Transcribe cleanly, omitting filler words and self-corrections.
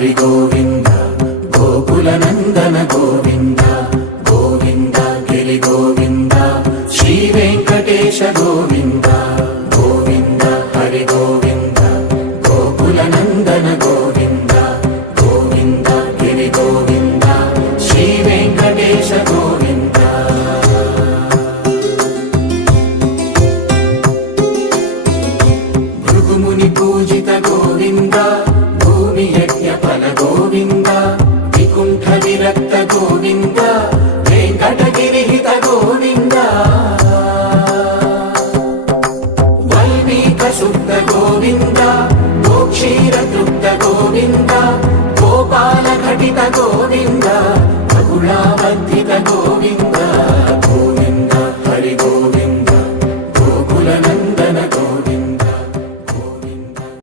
హరి గోవింద గోకుల నందన గోవింద గోవింద గిరి గోవింద శ్రీ వెంకటేశ గోవింద గోవింద హరి గోవింద గోకుల నందన గోవింద గోవింద గిరి గోవింద శ్రీ వెంకటేశ గోవింద భృగుముని పూజిత గోవింద భూమి యజ్ఞ ఫల గోవింద వికుంఠ విరక్త గోవింద వెంకటగిరిహిత గోవింద వల్మీక శుద్ధ గోవింద గోక్షీర తృప్త గోవింద గోపాల ఘటిత గోవింద బహుళావర్ధిత గోవింద